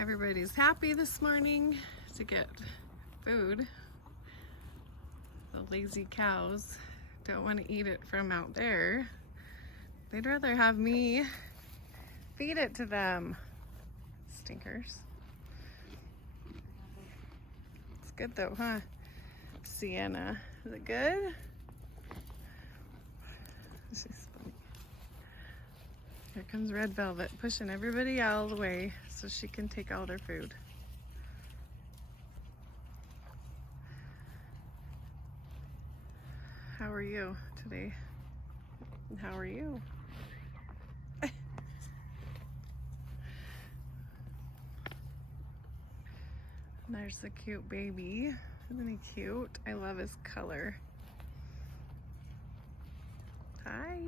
Everybody's happy this morning to get food. The lazy cows don't want to eat it from out there. They'd rather have me feed it to them. Stinkers. It's good though, huh? Sienna, is it good? She's funny. Here comes Red Velvet pushing everybody out of the way so she can take all their food. How are you today? And how are you? There's the cute baby. Isn't he cute? I love his color. Hi.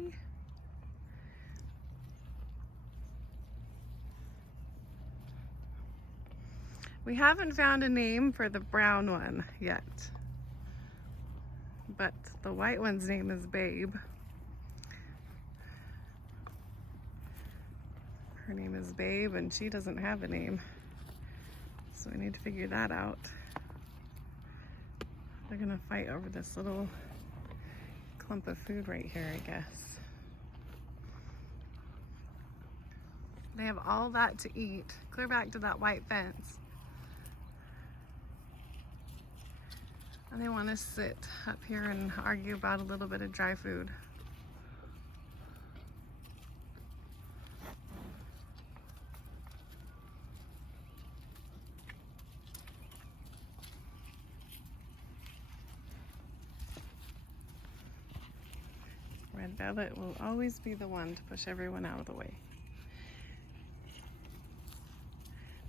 We haven't found a name for the brown one yet, but the white one's name is Babe. Her name is Babe and she doesn't have a name, so we need to figure that out. They're gonna fight over this little clump of food right here, I guess. They have all that to eat. Clear back to that white fence. And they want to sit up here and argue about a little bit of dry food. Red Velvet will always be the one to push everyone out of the way.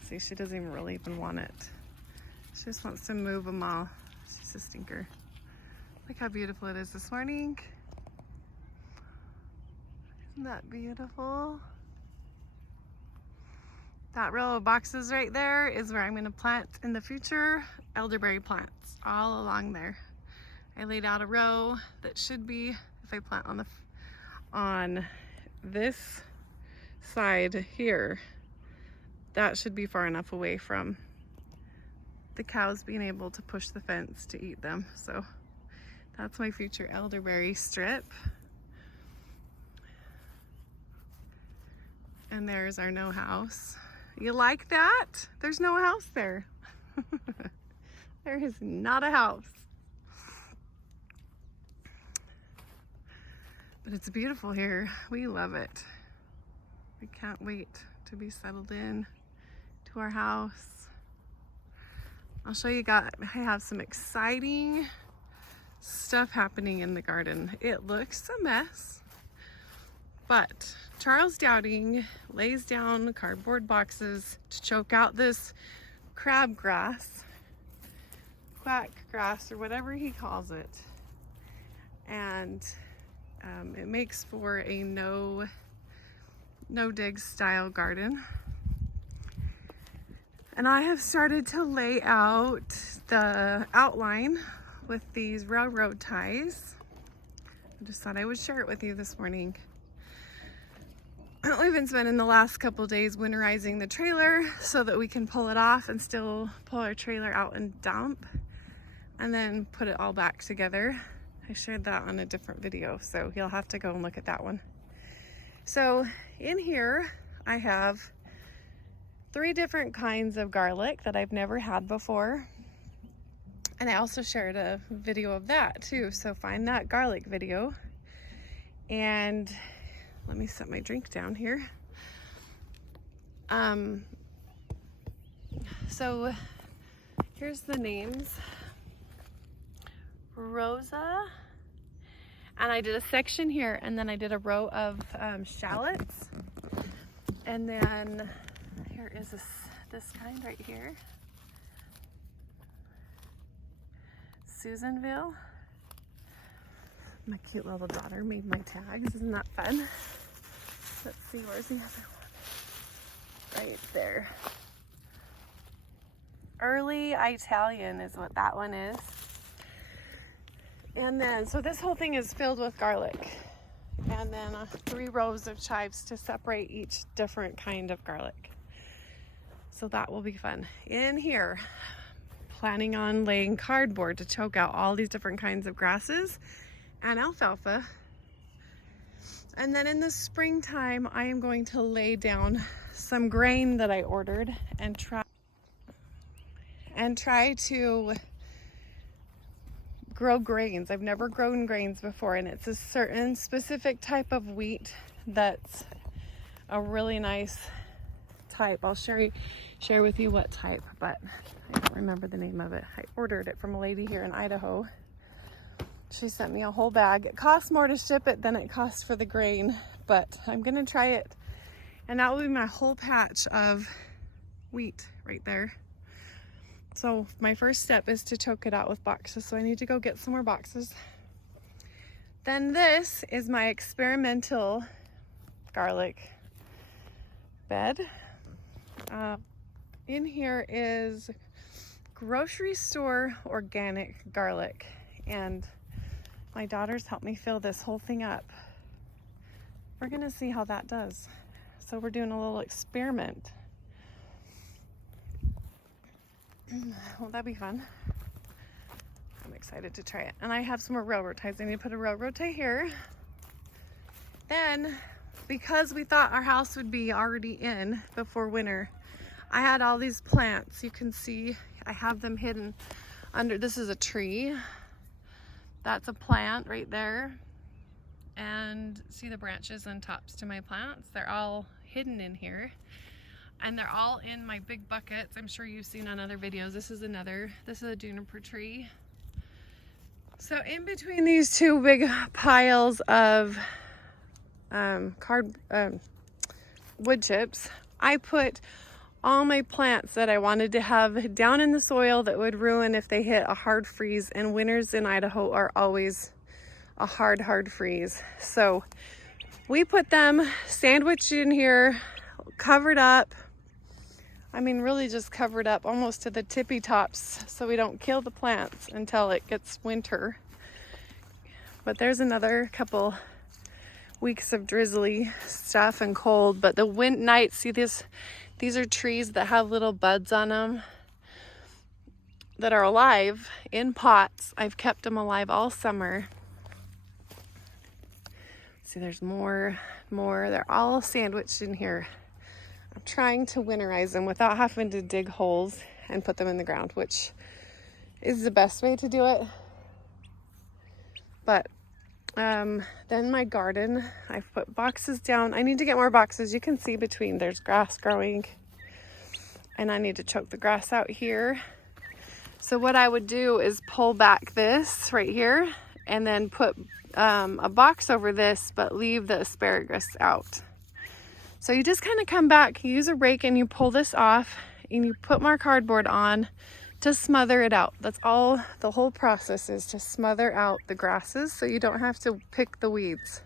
See, she doesn't even really even want it. She just wants to move them all. She's a stinker. Look how beautiful it is this morning. Isn't that beautiful? That row of boxes right there is where I'm going to plant in the future elderberry plants all along there. I laid out a row that should be, if I plant on this side here, that should be far enough away from the cows being able to push the fence to eat them. So that's my future elderberry strip. And there's our no house. You like that? There's no house there. There is not a house. But it's beautiful here. We love it. We can't wait to be settled in to our house. I'll show you I have some exciting stuff happening in the garden. It looks a mess, but Charles Dowding lays down cardboard boxes to choke out this crabgrass, quack grass, or whatever he calls it. And it makes for a no dig style garden. And I have started to lay out the outline with these railroad ties. I just thought I would share it with you this morning. We've been spending the last couple days winterizing the trailer so that we can pull it off and still pull our trailer out and dump and then put it all back together. I shared that on a different video, so you'll have to go and look at that one. So in here I have 3 different kinds of garlic that I've never had before. And I also shared a video of that too, so find that garlic video. And let me set my drink down here. So here's the names. Rosa, and I did a section here, and then I did a row of shallots, and then here is this kind right here, Susanville. My cute little daughter made my tags. Isn't that fun? Let's see, where's the other one? Right there. Early Italian is what that one is. And then, so this whole thing is filled with garlic. And then 3 rows of chives to separate each different kind of garlic. So that will be fun. In here, planning on laying cardboard to choke out all these different kinds of grasses and alfalfa. And then in the springtime, I am going to lay down some grain that I ordered and try to grow grains. I've never grown grains before, and it's a certain specific type of wheat that's a really nice type. I'll share with you what type, but I don't remember the name of it. I ordered it from a lady here in Idaho. She sent me a whole bag. It costs more to ship it than it costs for the grain, but I'm gonna try it. And that will be my whole patch of wheat right there. So my first step is to choke it out with boxes. So I need to go get some more boxes. Then this is my experimental garlic bed. In here is grocery store organic garlic, and my daughters helped me fill this whole thing up. We're gonna see how that does. So we're doing a little experiment. Won't that be fun? I'm excited to try it. And I have some more railroad ties. I need to put a railroad tie here. Then, because we thought our house would be already in before winter, I had all these plants. You can see I have them hidden under, this is a tree. That's a plant right there. And see the branches and tops to my plants? They're all hidden in here. And they're all in my big buckets. I'm sure you've seen on other videos. This is a juniper tree. So in between these two big piles of wood chips, I put all my plants that I wanted to have down in the soil that would ruin if they hit a hard freeze, and winters in Idaho are always a hard freeze. So we put them sandwiched in here, covered up. I mean, really just covered up almost to the tippy tops so we don't kill the plants until it gets winter. But there's another couple weeks of drizzly stuff and cold, but the nights, see this? These are trees that have little buds on them that are alive in pots. I've kept them alive all summer. See, there's more. They're all sandwiched in here. I'm trying to winterize them without having to dig holes and put them in the ground, which is the best way to do it. But then my garden, I've put boxes down. I need to get more boxes. You can see between there's grass growing, and I need to choke the grass out here. So what I would do is pull back this right here and then put a box over this, but leave the asparagus out. So you just kind of come back, you use a rake and you pull this off and you put more cardboard on to smother it out. That's all the whole process is, to smother out the grasses so you don't have to pick the weeds.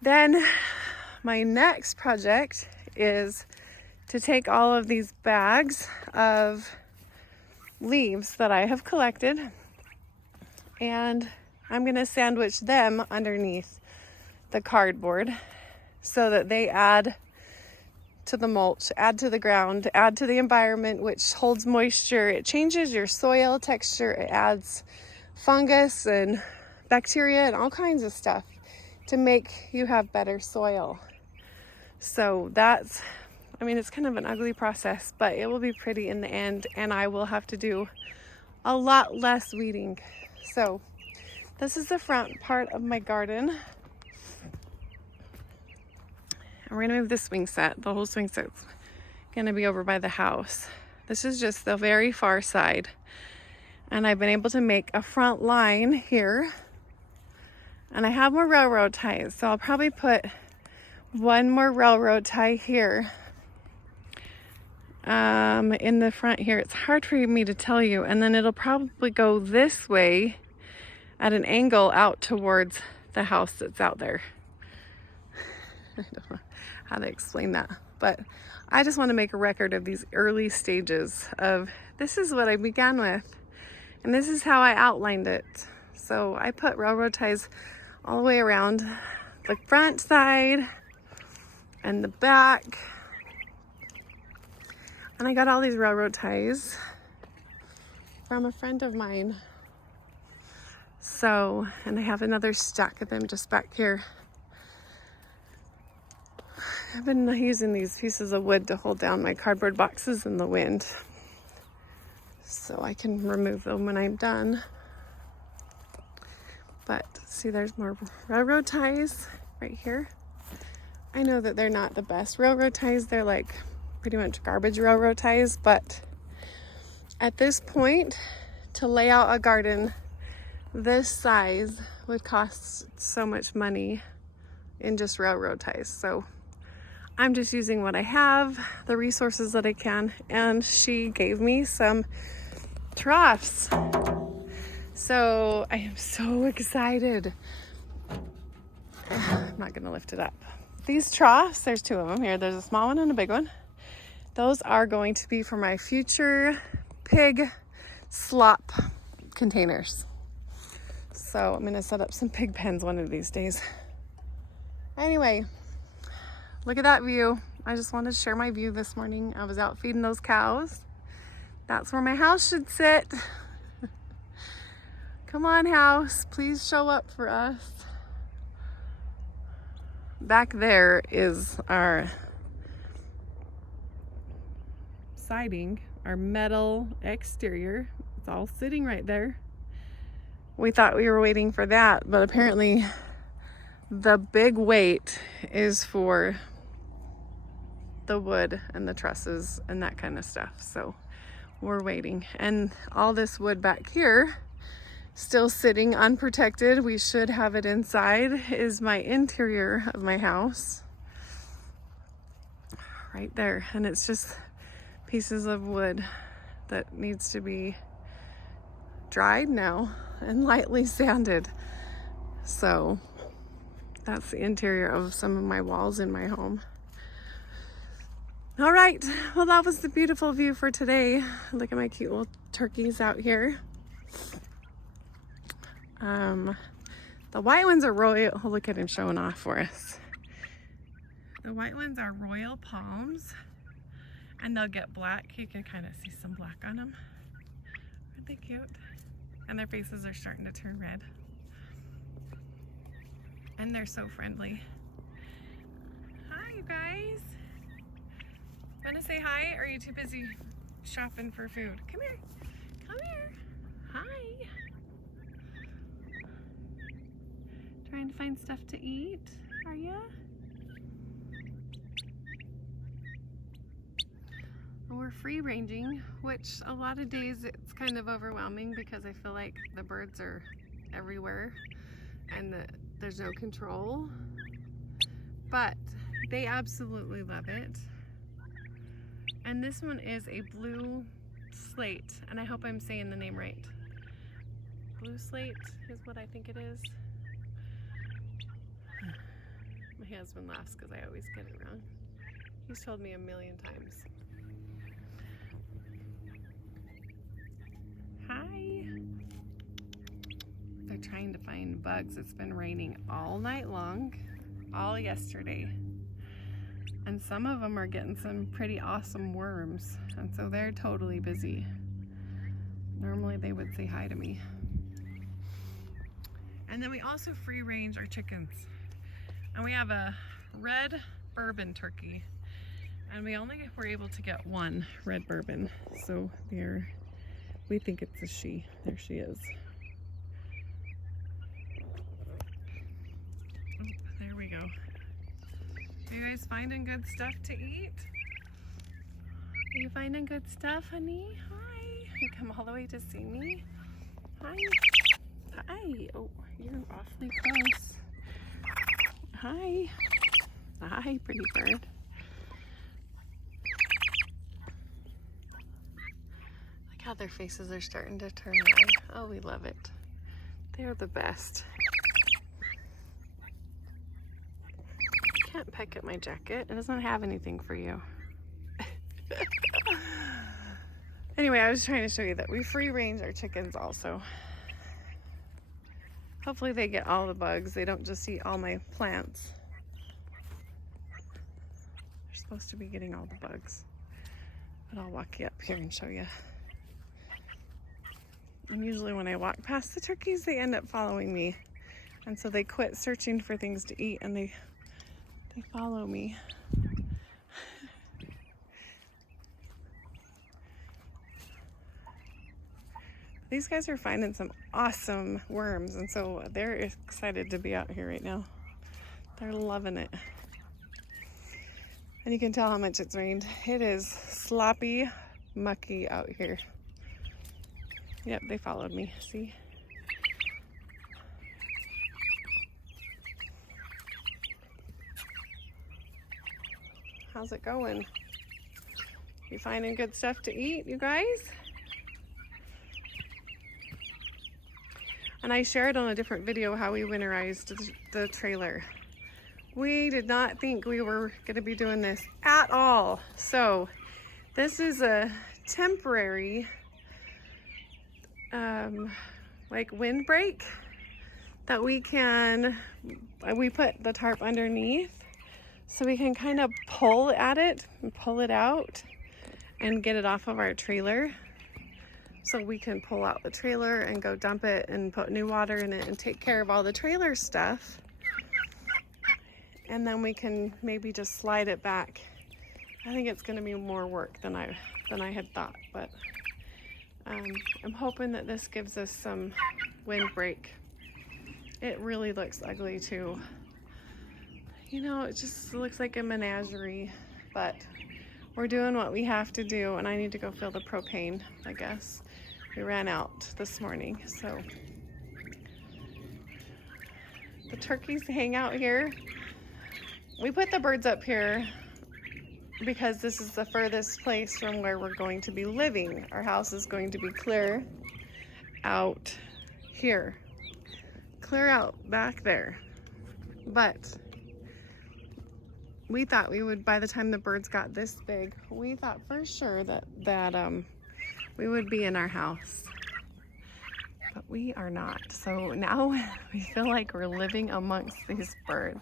Then my next project is to take all of these bags of leaves that I have collected, and I'm going to sandwich them underneath the cardboard so that they add to the mulch, add to the ground, add to the environment, which holds moisture. It changes your soil texture. It adds fungus and bacteria and all kinds of stuff to make you have better soil. So that's, I mean, it's kind of an ugly process, but it will be pretty in the end, and I will have to do a lot less weeding. So this is the front part of my garden. We're gonna move the swing set. The whole swing set's gonna be over by the house. This is just the very far side. And I've been able to make a front line here. And I have more railroad ties, so I'll probably put one more railroad tie here. In the front here. It's hard for me to tell you. And then it'll probably go this way at an angle out towards the house that's out there. I don't know how to explain that, but I just want to make a record of these early stages of this is what I began with, and this is how I outlined it. So I put railroad ties all the way around the front side and the back, And I got all these railroad ties from a friend of mine. So, and I have another stack of them just back here. I've been using these pieces of wood to hold down my cardboard boxes in the wind, so I can remove them when I'm done. But see, there's more railroad ties right here. I know that they're not the best railroad ties. They're like pretty much garbage railroad ties, but at this point, to lay out a garden this size would cost so much money in just railroad ties. So I'm just using what I have, the resources that I can, and she gave me some troughs. So I am so excited. I'm not gonna lift it up. These troughs, there's two of them here. There's a small one and a big one. Those are going to be for my future pig slop containers. So I'm gonna set up some pig pens one of these days. Anyway, look at that view. I just wanted to share my view this morning. I was out feeding those cows. That's where my house should sit. Come on, house, please show up for us. Back there is our siding, our metal exterior. It's all sitting right there. We thought we were waiting for that, but apparently the big wait is for the wood and the trusses and that kind of stuff. So we're waiting. And all this wood back here, still sitting unprotected, we should have it inside, is my interior of my house. Right there. And it's just pieces of wood that needs to be dried now and lightly sanded. So that's the interior of some of my walls in my home. All right, well, that was the beautiful view for today. Look at my cute little turkeys out here. The white ones are royal. Oh, look at him showing off for us. The white ones are royal palms, and they'll get black. You can kind of see some black on them. Aren't they cute? And their faces are starting to turn red. And they're so friendly. Hi, you guys. Want to say hi, or are you too busy shopping for food? Come here. Come here. Hi. Trying to find stuff to eat, are ya? We're free ranging, which a lot of days it's kind of overwhelming because I feel like the birds are everywhere and there's no control. But they absolutely love it. And this one is a blue slate, and I hope I'm saying the name right. Blue slate is what I think it is. My husband laughs because I always get it wrong. He's told me a million times. Hi. They're trying to find bugs. It's been raining all night long, all yesterday. And some of them are getting some pretty awesome worms. And so they're totally busy. Normally they would say hi to me. And then we also free range our chickens. And we have a red bourbon turkey. And we only were able to get one red bourbon. So we think it's a she. There she is. Oh, there we go. Are you guys finding good stuff to eat? Are you finding good stuff, honey? Hi. You come all the way to see me? Hi. Hi. Oh, you're awfully close. Hi. Hi, pretty bird. Look how their faces are starting to turn red. Oh, we love it. They're the best. I can't peck at my jacket. It doesn't have anything for you. Anyway, I was trying to show you that we free range our chickens also. Hopefully they get all the bugs. They don't just eat all my plants. They're supposed to be getting all the bugs. But I'll walk you up here and show you. And usually when I walk past the turkeys, they end up following me. And so they quit searching for things to eat and they follow me. These guys are finding some awesome worms, and so they're excited to be out here right now. They're loving it. And you can tell how much it's rained. It is sloppy, mucky out here. Yep, they followed me, see? How's it going? You finding good stuff to eat, you guys? And I shared on a different video how we winterized the trailer. We did not think we were going to be doing this at all. So this is a temporary like windbreak that we put the tarp underneath so we can kind of pull at it and pull it out and get it off of our trailer. So we can pull out the trailer and go dump it and put new water in it and take care of all the trailer stuff. And then we can maybe just slide it back. I think it's going to be more work than I had thought, but I'm hoping that this gives us some windbreak. It really looks ugly too. You know, it just looks like a menagerie, but we're doing what we have to do, and I need to go fill the propane, I guess. We ran out this morning, so. The turkeys hang out here. We put the birds up here because this is the furthest place from where we're going to be living. Our house is going to be clear out here. Clear out back there. But we thought we would, by the time the birds got this big, we thought for sure that we would be in our house. But we are not. So now we feel like we're living amongst these birds.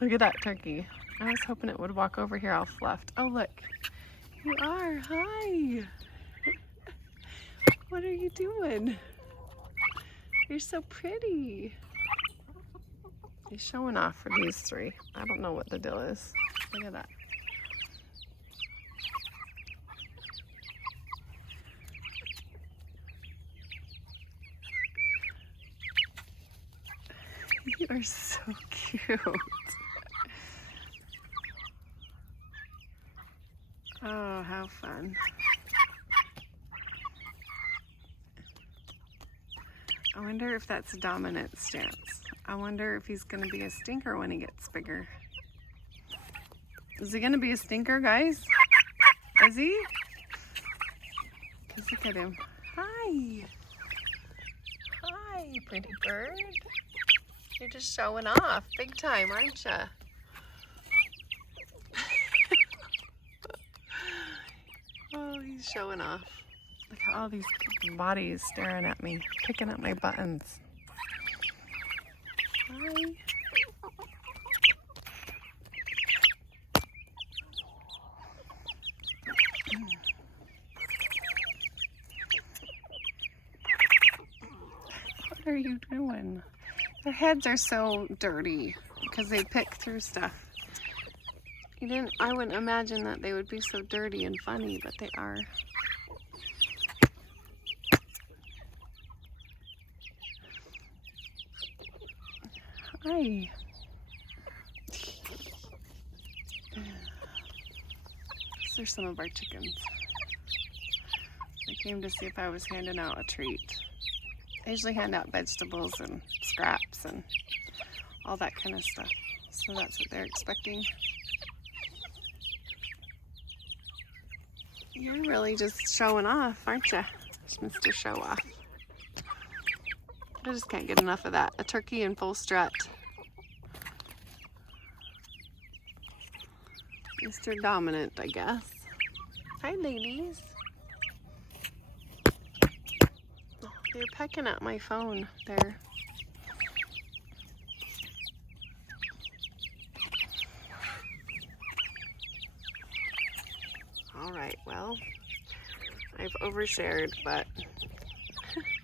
Look at that turkey. I was hoping it would walk over here all fluffed. Oh, look. You are. Hi. What are you doing? You're so pretty. He's showing off for these three. I don't know what the deal is. Look at that. You are so cute. Oh, how fun. I wonder if that's a dominant stance. I wonder if he's going to be a stinker when he gets bigger. Is he going to be a stinker, guys? Is he? Because look at him. Hi. Hi, pretty bird. You're just showing off big time, aren't you? Oh, he's showing off. Look at all these bodies staring at me, picking at my buttons. Hi. What are you doing? Their heads are so dirty because they pick through stuff. I wouldn't imagine that they would be so dirty and funny, but they are. Hi. These are some of our chickens. I came to see if I was handing out a treat. I usually hand out vegetables and scraps and all that kind of stuff. So that's what they're expecting. You're really just showing off, aren't you? Just Mr. Show Off. I just can't get enough of that. A turkey in full strut. Mr. Dominant, I guess. Hi, ladies. Oh, they're pecking at my phone there. All right. right, well, I've overshared, but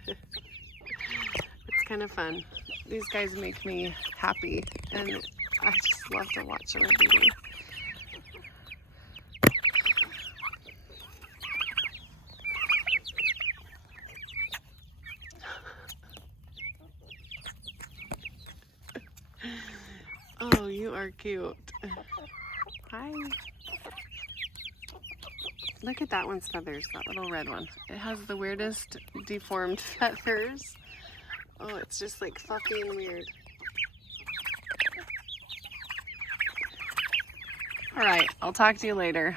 it's kind of fun. These guys make me happy, and I just love to watch them every day. Oh, you are cute. Hi. Look at that one's feathers, that little red one. It has the weirdest deformed feathers. Oh, it's just like fluffy and weird. All right, I'll talk to you later.